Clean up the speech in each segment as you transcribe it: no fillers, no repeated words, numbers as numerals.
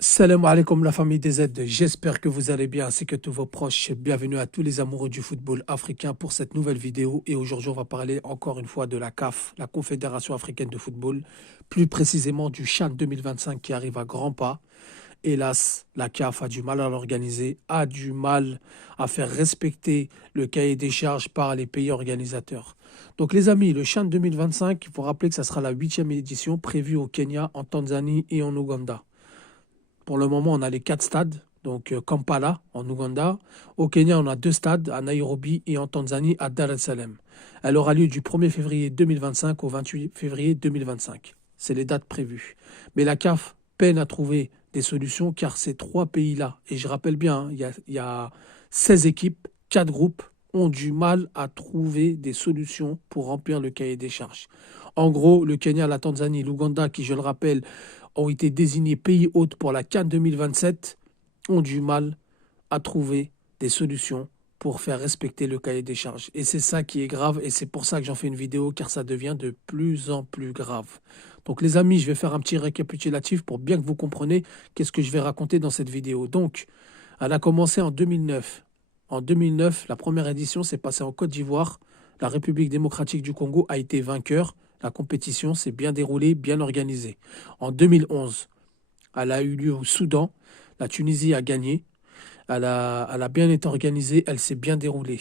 Salam alaikum la famille des Z, j'espère que vous allez bien ainsi que tous vos proches. Bienvenue à tous les amoureux du football africain pour cette nouvelle vidéo et aujourd'hui on va parler encore une fois de la CAF, la Confédération africaine de football, plus précisément du CHAN 2025 qui arrive à grands pas. Hélas, la CAF a du mal à l'organiser, a du mal à faire respecter le cahier des charges par les pays organisateurs. Donc les amis, le CHAN 2025, il faut rappeler que ça sera la 8e édition prévue au Kenya, en Tanzanie et en Ouganda. Pour le moment, on a les 4 stades, donc Kampala en Ouganda. Au Kenya, on a 2 stades, à Nairobi et en Tanzanie, à Dar es Salaam. Elle aura lieu du 1er février 2025 au 28 février 2025. C'est les dates prévues. Mais la CAF peine à trouver des solutions car ces 3 pays-là, et je rappelle bien, hein, il y a 16 équipes, 4 groupes, ont du mal à trouver des solutions pour remplir le cahier des charges. En gros, le Kenya, la Tanzanie, l'Ouganda, qui, je le rappelle, ont été désignés pays hôtes pour la CAN 2027, ont du mal à trouver des solutions pour faire respecter le cahier des charges. Et c'est ça qui est grave et c'est pour ça que j'en fais une vidéo car ça devient de plus en plus grave. Donc les amis, je vais faire un petit récapitulatif pour bien que vous compreniez qu'est-ce que je vais raconter dans cette vidéo. Donc, elle a commencé en 2009. En 2009, la première édition s'est passée en Côte d'Ivoire. La République démocratique du Congo a été vainqueur. La compétition s'est bien déroulée, bien organisée. En 2011, elle a eu lieu au Soudan. La Tunisie a gagné. Elle a bien été organisée, elle s'est bien déroulée.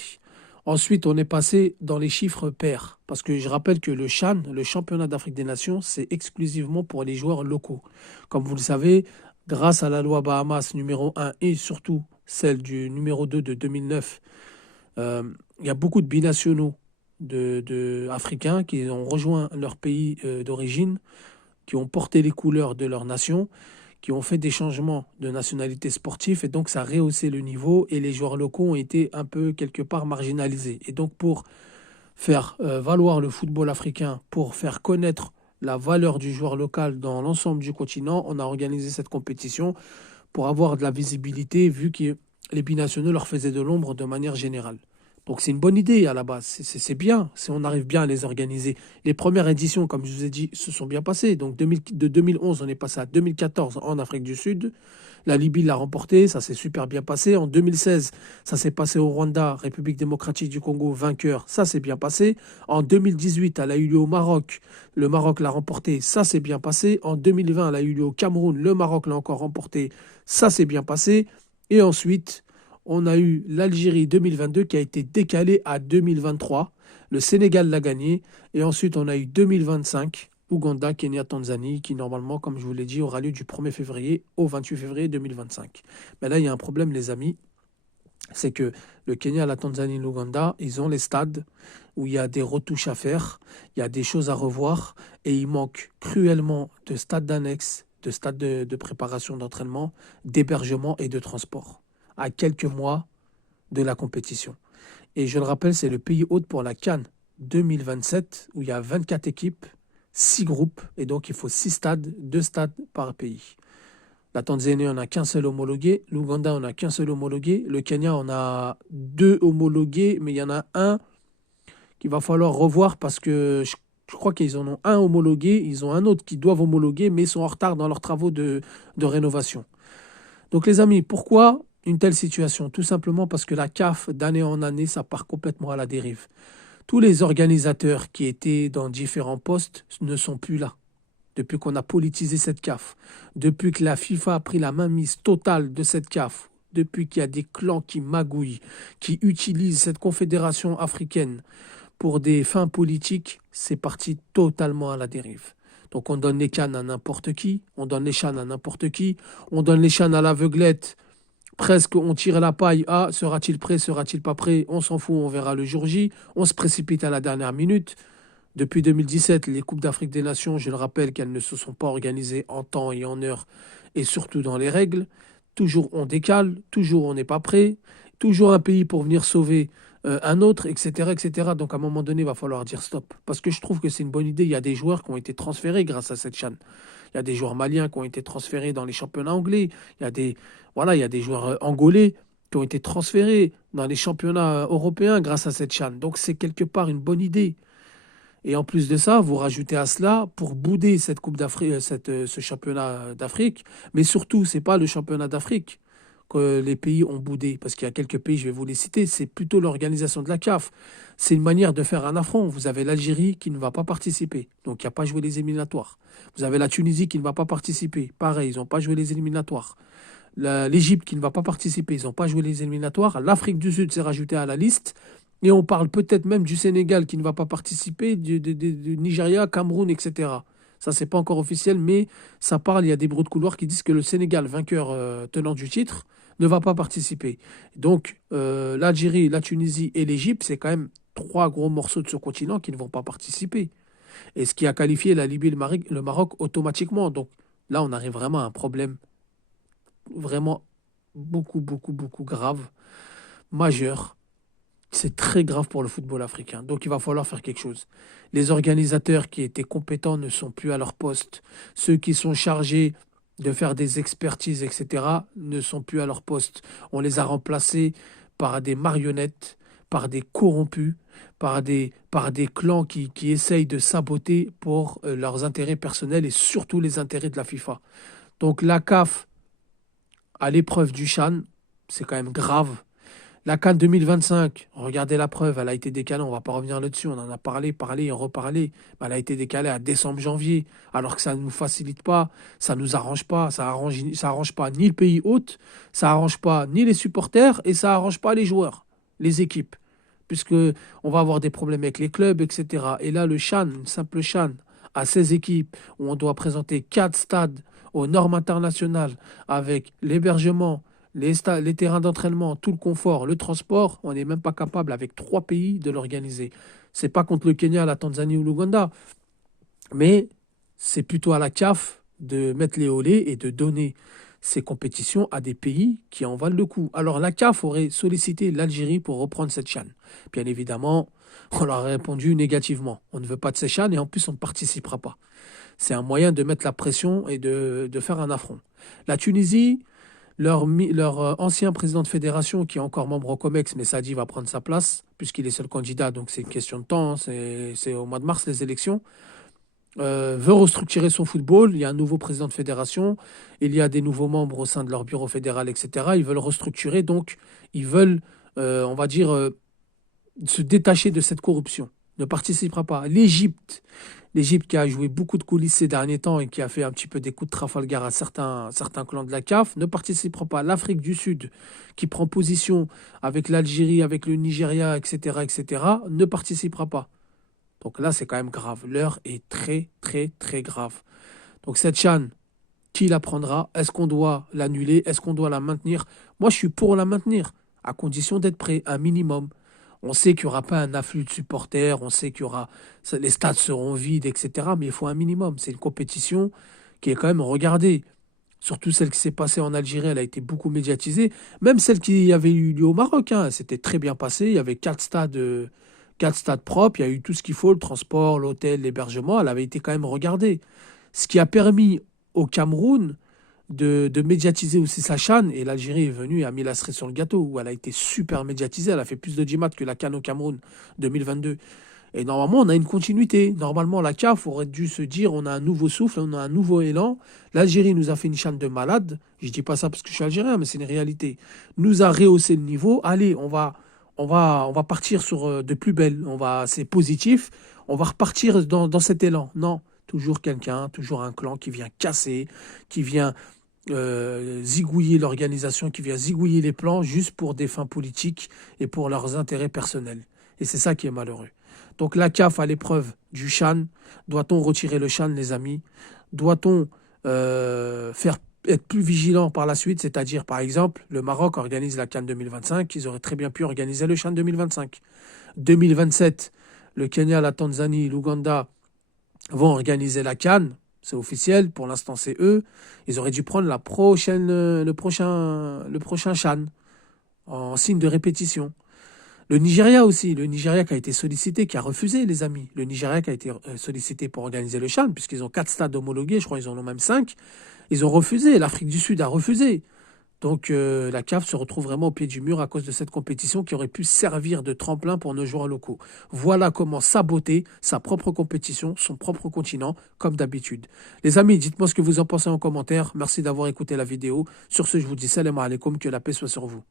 Ensuite, on est passé dans les chiffres pairs. Parce que je rappelle que le CHAN, le championnat d'Afrique des Nations, c'est exclusivement pour les joueurs locaux. Comme vous le savez, grâce à la loi Bahamas numéro 1 et surtout celle du numéro 2 de 2009, euh, il y a beaucoup de binationaux africains qui ont rejoint leur pays d'origine, qui ont porté les couleurs de leur nation, qui ont fait des changements de nationalité sportive et donc ça a rehaussé le niveau et les joueurs locaux ont été un peu quelque part marginalisés. Et donc pour faire valoir le football africain, pour faire connaître la valeur du joueur local dans l'ensemble du continent, on a organisé cette compétition pour avoir de la visibilité vu que les binationaux leur faisaient de l'ombre de manière générale. Donc c'est une bonne idée à la base, c'est bien si on arrive bien à les organiser. Les premières éditions, comme je vous ai dit, se sont bien passées. Donc de 2011, on est passé à 2014 en Afrique du Sud. La Libye l'a remporté, ça s'est super bien passé. En 2016, ça s'est passé au Rwanda, République démocratique du Congo, vainqueur, ça s'est bien passé. En 2018, elle a eu lieu au Maroc, le Maroc l'a remporté, ça s'est bien passé. En 2020, elle a eu lieu au Cameroun, le Maroc l'a encore remporté, ça s'est bien passé. Et ensuite, on a eu l'Algérie 2022 qui a été décalée à 2023. Le Sénégal l'a gagné. Et ensuite, on a eu 2025, Ouganda, Kenya, Tanzanie, qui normalement, comme je vous l'ai dit, aura lieu du 1er février au 28 février 2025. Mais là, il y a un problème, les amis. C'est que le Kenya, la Tanzanie, l'Ouganda, ils ont les stades où il y a des retouches à faire, il y a des choses à revoir, et il manque cruellement de stades d'annexe, de stades de préparation d'entraînement, d'hébergement et de transport à quelques mois de la compétition. Et je le rappelle, c'est le pays hôte pour la CAN 2027 où il y a 24 équipes, 6 groupes et donc il faut 6 stades, 2 stades par pays. La Tanzanie, on n'a qu'un seul homologué. L'Ouganda, on n'a qu'un seul homologué. Le Kenya, on a 2 homologués, mais il y en a un qu'il va falloir revoir parce que je crois qu'ils en ont un homologué. Ils ont un autre qui doivent homologuer, mais ils sont en retard dans leurs travaux de rénovation. Donc les amis, pourquoi une telle situation? Tout simplement parce que la CAF, d'année en année, ça part complètement à la dérive. Tous les organisateurs qui étaient dans différents postes ne sont plus là. Depuis qu'on a politisé cette CAF, depuis que la FIFA a pris la mainmise totale de cette CAF, depuis qu'il y a des clans qui magouillent, qui utilisent cette confédération africaine pour des fins politiques, c'est parti totalement à la dérive. Donc on donne les cannes à n'importe qui, on donne les chanes à n'importe qui, on donne les chanes à l'aveuglette, presque on tire la paille, ah, sera-t-il prêt, sera-t-il pas prêt, on s'en fout, on verra le jour J, on se précipite à la dernière minute. Depuis 2017, les Coupes d'Afrique des Nations, je le rappelle qu'elles ne se sont pas organisées en temps et en heure, et surtout dans les règles. Toujours on décale, toujours on n'est pas prêt, toujours un pays pour venir sauver un autre, etc., etc. Donc à un moment donné, il va falloir dire stop. Parce que je trouve que c'est une bonne idée. Il y a des joueurs qui ont été transférés grâce à cette chaîne. Il y a des joueurs maliens qui ont été transférés dans les championnats anglais. Il y a des, voilà, il y a des joueurs angolais qui ont été transférés dans les championnats européens grâce à cette chaîne. Donc c'est quelque part une bonne idée. Et en plus de ça, vous rajoutez à cela, pour bouder cette Coupe d'Afrique, ce championnat d'Afrique, mais surtout, c'est pas le championnat d'Afrique que les pays ont boudé, parce qu'il y a quelques pays, je vais vous les citer, c'est plutôt l'organisation de la CAF. C'est une manière de faire un affront. Vous avez l'Algérie qui ne va pas participer, donc qui n'a pas joué les éliminatoires. Vous avez la Tunisie qui ne va pas participer, pareil, ils n'ont pas joué les éliminatoires. L'Égypte qui ne va pas participer, ils n'ont pas joué les éliminatoires. L'Afrique du Sud s'est rajoutée à la liste. Et on parle peut-être même du Sénégal qui ne va pas participer, du Nigeria, Cameroun, etc. Ça, c'est pas encore officiel, mais ça parle. Il y a des bruits de couloir qui disent que le Sénégal, vainqueur tenant du titre, ne va pas participer. Donc, l'Algérie, la Tunisie et l'Égypte, c'est quand même trois gros morceaux de ce continent qui ne vont pas participer. Et ce qui a qualifié la Libye et le Maroc automatiquement. Donc là, on arrive vraiment à un problème vraiment beaucoup, beaucoup, beaucoup grave, majeur. C'est très grave pour le football africain. Donc il va falloir faire quelque chose. Les organisateurs qui étaient compétents ne sont plus à leur poste. Ceux qui sont chargés de faire des expertises, etc., ne sont plus à leur poste. On les a remplacés par des marionnettes, par des corrompus, par des clans qui essayent de saboter pour leurs intérêts personnels et surtout les intérêts de la FIFA. Donc la CAF, à l'épreuve du CHAN, c'est quand même grave. La CAN 2025, regardez la preuve, elle a été décalée, on ne va pas revenir là-dessus, on en a parlé et reparlé, mais elle a été décalée à décembre-janvier, alors que ça ne nous facilite pas, ça ne nous arrange pas, ça arrange pas ni le pays hôte, ça arrange pas ni les supporters et ça arrange pas les joueurs, les équipes, puisque on va avoir des problèmes avec les clubs, etc. Et là, le CHAN, une simple CHAN, à 16 équipes, où on doit présenter 4 stades aux normes internationales, avec l'hébergement, les terrains d'entraînement, tout le confort, le transport, on n'est même pas capable avec 3 pays de l'organiser. C'est pas contre le Kenya, la Tanzanie ou l'Ouganda, mais c'est plutôt à la CAF de mettre les olés et de donner ces compétitions à des pays qui en valent le coup. Alors la CAF aurait sollicité l'Algérie pour reprendre cette CHAN. Bien évidemment, on leur a répondu négativement. On ne veut pas de ces CHAN et en plus on ne participera pas. C'est un moyen de mettre la pression et de faire un affront. La Tunisie, leur ancien président de fédération, qui est encore membre au COMEX, mais Sadi va prendre sa place, puisqu'il est seul candidat, donc c'est une question de temps, hein, c'est au mois de mars les élections, veut restructurer son football. Il y a un nouveau président de fédération, il y a des nouveaux membres au sein de leur bureau fédéral, etc. Ils veulent restructurer, donc ils veulent, on va dire, se détacher de cette corruption. Ne participera pas. L'Égypte qui a joué beaucoup de coulisses ces derniers temps et qui a fait un petit peu des coups de Trafalgar à certains clans de la CAF, ne participera pas. L'Afrique du Sud, qui prend position avec l'Algérie, avec le Nigeria, etc., etc., ne participera pas. Donc là, c'est quand même grave. L'heure est très, très, très grave. Donc cette CHAN, qui la prendra? Est-ce qu'on doit l'annuler? Est-ce qu'on doit la maintenir? Moi, je suis pour la maintenir, à condition d'être prêt, un minimum. On sait qu'il n'y aura pas un afflux de supporters, on sait qu'il y aura, les stades seront vides, etc. Mais il faut un minimum. C'est une compétition qui est quand même regardée. Surtout celle qui s'est passée en Algérie, elle a été beaucoup médiatisée. Même celle qui avait eu lieu au Maroc, hein, c'était très bien passé. Il y avait 4 stades propres, il y a eu tout ce qu'il faut, le transport, l'hôtel, l'hébergement. Elle avait été quand même regardée. Ce qui a permis au Cameroun de médiatiser aussi sa CHAN, et l'Algérie est venue et a mis la cerise sur le gâteau, où elle a été super médiatisée, elle a fait plus de 10 que la CAN au Cameroun 2022. Et normalement, on a une continuité. Normalement, la CAF aurait dû se dire, on a un nouveau souffle, on a un nouveau élan. L'Algérie nous a fait une CHAN de malade. Je dis pas ça parce que je suis algérien, mais c'est une réalité. Nous a rehaussé le niveau. Allez, on va partir sur de plus belle. C'est positif. On va repartir dans cet élan. Non, toujours quelqu'un, toujours un clan qui vient casser, qui vient zigouiller l'organisation, qui vient zigouiller les plans juste pour des fins politiques et pour leurs intérêts personnels. Et c'est ça qui est malheureux. Donc la CAF à l'épreuve du CHAN. Doit-on retirer le CHAN, les amis? Doit-on être plus vigilant par la suite? C'est-à-dire, par exemple, le Maroc organise la CAN 2025. Ils auraient très bien pu organiser le CHAN 2025. 2027, le Kenya, la Tanzanie, l'Ouganda vont organiser la CAN. C'est officiel, pour l'instant c'est eux. Ils auraient dû prendre le prochain CHAN en signe de répétition. Le Nigeria aussi, le Nigeria qui a été sollicité, qui a refusé, les amis. Le Nigeria qui a été sollicité pour organiser le CHAN, puisqu'ils ont 4 stades homologués, je crois qu'ils en ont même 5. Ils ont refusé, l'Afrique du Sud a refusé. Donc la CAF se retrouve vraiment au pied du mur à cause de cette compétition qui aurait pu servir de tremplin pour nos joueurs locaux. Voilà comment saboter sa propre compétition, son propre continent, comme d'habitude. Les amis, dites-moi ce que vous en pensez en commentaire. Merci d'avoir écouté la vidéo. Sur ce, je vous dis salam alaikum, que la paix soit sur vous.